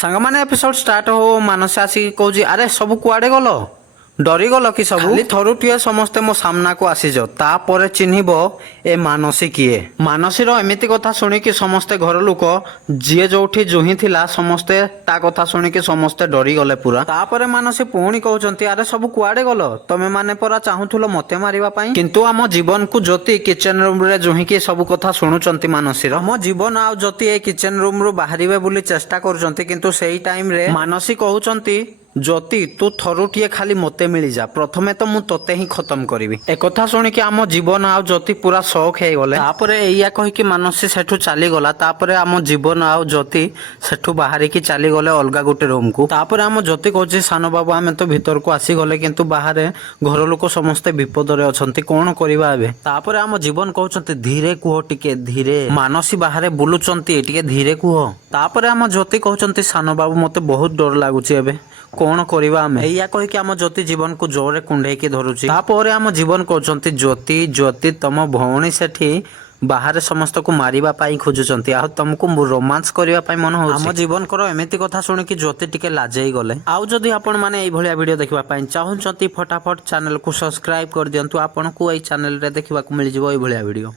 ସାଙ୍ଗମାନେ episode start ହଉ ମାନସ ଆସିକି କହୁଛି ଆରେ ସବୁ କୁଆଡେ ଗଲ ଡରିଗଲ କି ସବୁ ଖାଲି ଥରୁଟିଏ ସମସ୍ତେ ମୋ ସାମ୍ନାକୁ ଆସିଛ ତାପରେ ଚିହ୍ନିବ ଏ ମାନସୀ କିଏ। ମାନସୀର ଏମିତି କଥା ଶୁଣିକି ସମସ୍ତେ ଘର ଲୋକ ଯିଏ ଯୋଉଠି ଜୁହିଁ ଥିଲା ସମସ୍ତେ ତା କଥା ଶୁଣିକି ସମସ୍ତେ ଡରିଗଲେ ପୁରା। ତାପରେ ମାନସୀ ପୁଣି କହୁଛନ୍ତି ଆରେ ସବୁ କୁଆଡେ ଗଲ ତମେ ମାନେ ପରା ଚାହୁଁଥିଲ ମତେ ମାରିବା ପାଇଁ କିନ୍ତୁ ଆମ ଜୀବନକୁ ଜ୍ୟୋତି କିଚେନ ରୁମ ରେ ଜୁହିଁକି ସବୁ କଥା ଶୁଣୁଛନ୍ତି ମାନସୀର। ଆମ ଜୀବନ ଆଉ ଜ୍ୟୋତି ଏ କିଚେନ ରୁମ ରୁ ବାହାରିବେ ବୋଲି ଚେଷ୍ଟା କରୁଛନ୍ତି କିନ୍ତୁ ସେଇ ଟାଇମ ରେ ମାନସୀ କହୁଛନ୍ତି ଜ୍ୟୋତି ତୁ ଥରୁଟିଏ ଖାଲି ମତେ ମିଳିଯା ପ୍ରଥମେ ତ ମୁଁ ତତେ ହିଁ ଖତମ କରିବି। ଏକଥା ଶୁଣିକି ଆମ ଜୀବନ ଆଉ ଜ୍ୟୋତି ପୁରା ସକ୍ ହେଇଗଲେ। ତାପରେ ଏଇଆ କହିକି ମାନସୀ ସେଠୁ ଚାଲିଗଲା। ତାପରେ ଆମ ଜୀବନ ଆଉ ଜ୍ୟୋତି ସେଠୁ ବାହାରିକି ଚାଲିଗଲେ ଅଲଗା ଗୋଟେ ରୁମକୁ। ତାପରେ ଆମ ଜ୍ୟୋତି କହୁଛି ସାନ ବାବୁ ଆମେ ତ ଭିତରକୁ ଆସିଗଲେ କିନ୍ତୁ ବାହାରେ ଘର ଲୋକ ସମସ୍ତେ ବିପଦରେ ଅଛନ୍ତି କଣ କରିବା ଏବେ। ତାପରେ ଆମ ଜୀବନ କହୁଛନ୍ତି ଧୀରେ କୁହ ଟିକେ ଧୀରେ ମାନସୀ ବାହାରେ ବୁଲୁଛନ୍ତି ଟିକେ ଧୀରେ କୁହ। ତାପରେ ଆମ ଜ୍ୟୋତି କହୁଛନ୍ତି ସାନ ବାବୁ ମତେ ବହୁତ ଡର ଲାଗୁଛି ଏବେ କଣ କରିବା ଆମେ। ଏଇଆ କହିକି ଆମ ଜ୍ୟୋତି ଜୀବନକୁ ଜୋରରେ କୁଣ୍ଢେଇକି ଧରୁଛି। ତାପରେ ଆମ ଜୀବନ କହୁଛନ୍ତି ଜ୍ୟୋତି ଜ୍ୟୋତି ତମ ଭଉଣୀ ସେଠି ବାହାରେ ସମସ୍ତଙ୍କୁ ମାରିବା ପାଇଁ ଖୋଜୁଛନ୍ତି ଆଉ ତମକୁ ରୋମାନ୍ସ କରିବା ପାଇଁ ମନ ହଉଛି। ଆମ ଜୀବନଙ୍କର ଏମିତି କଥା ଶୁଣିକି ଜ୍ୟୋତି ଟିକେ ଲାଜେଇ ଗଲେ। ଆଉ ଯଦି ଆପଣ ମାନେ ଏଇଭଳିଆ ଭିଡିଓ ଦେଖିବା ପାଇଁ ଚାହୁଁଛନ୍ତି ଫଟାଫଟ ଚ୍ୟାନେଲକୁ ସବସ୍କ୍ରାଇବ କରିଦିଅନ୍ତୁ। ଆପଣଙ୍କୁ ଏଇ ଚ୍ୟାନେଲରେ ଦେଖିବାକୁ ମିଳିଯିବ ଏଇଭଳିଆ ଭିଡିଓ।